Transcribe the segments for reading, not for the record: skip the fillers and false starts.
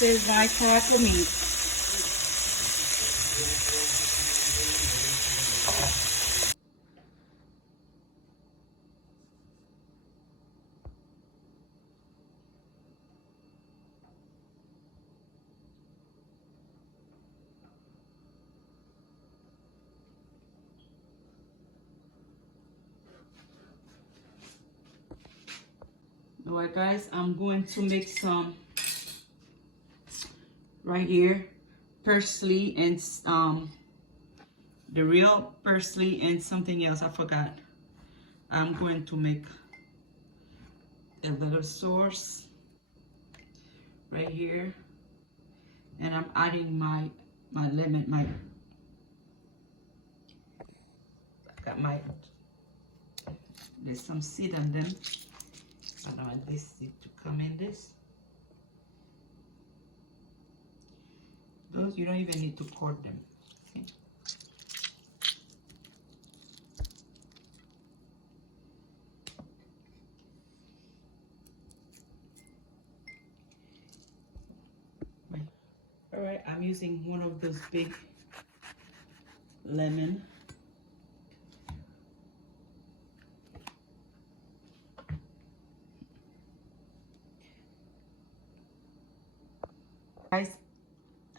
This is my taco meat. Alright guys, I'm going to make some right here parsley and the real parsley and something else I forgot. I'm going to make a little sauce right here, and I'm adding my lemon. I got my, there's some seed on them. I don't want this seed to come in this. Those you don't even need to cut them. Okay. All right, I'm using one of those big lemon. Guys,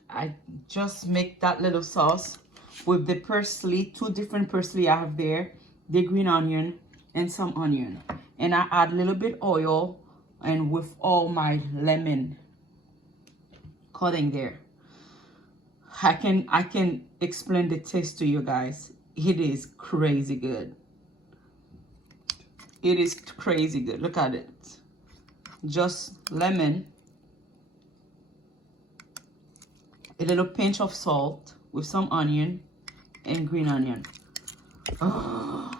I just make that little sauce with the parsley, 2 different parsley I have there, the green onion and some onion. And I add a little bit oil and with all my lemon cutting there. I can explain the taste to you guys. It is crazy good. It is crazy good. Look at it. Just lemon, a little pinch of salt with some onion and green onion. Oh,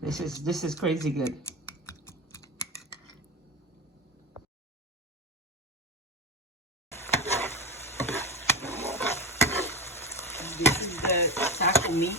this is crazy good. This is the taco meat.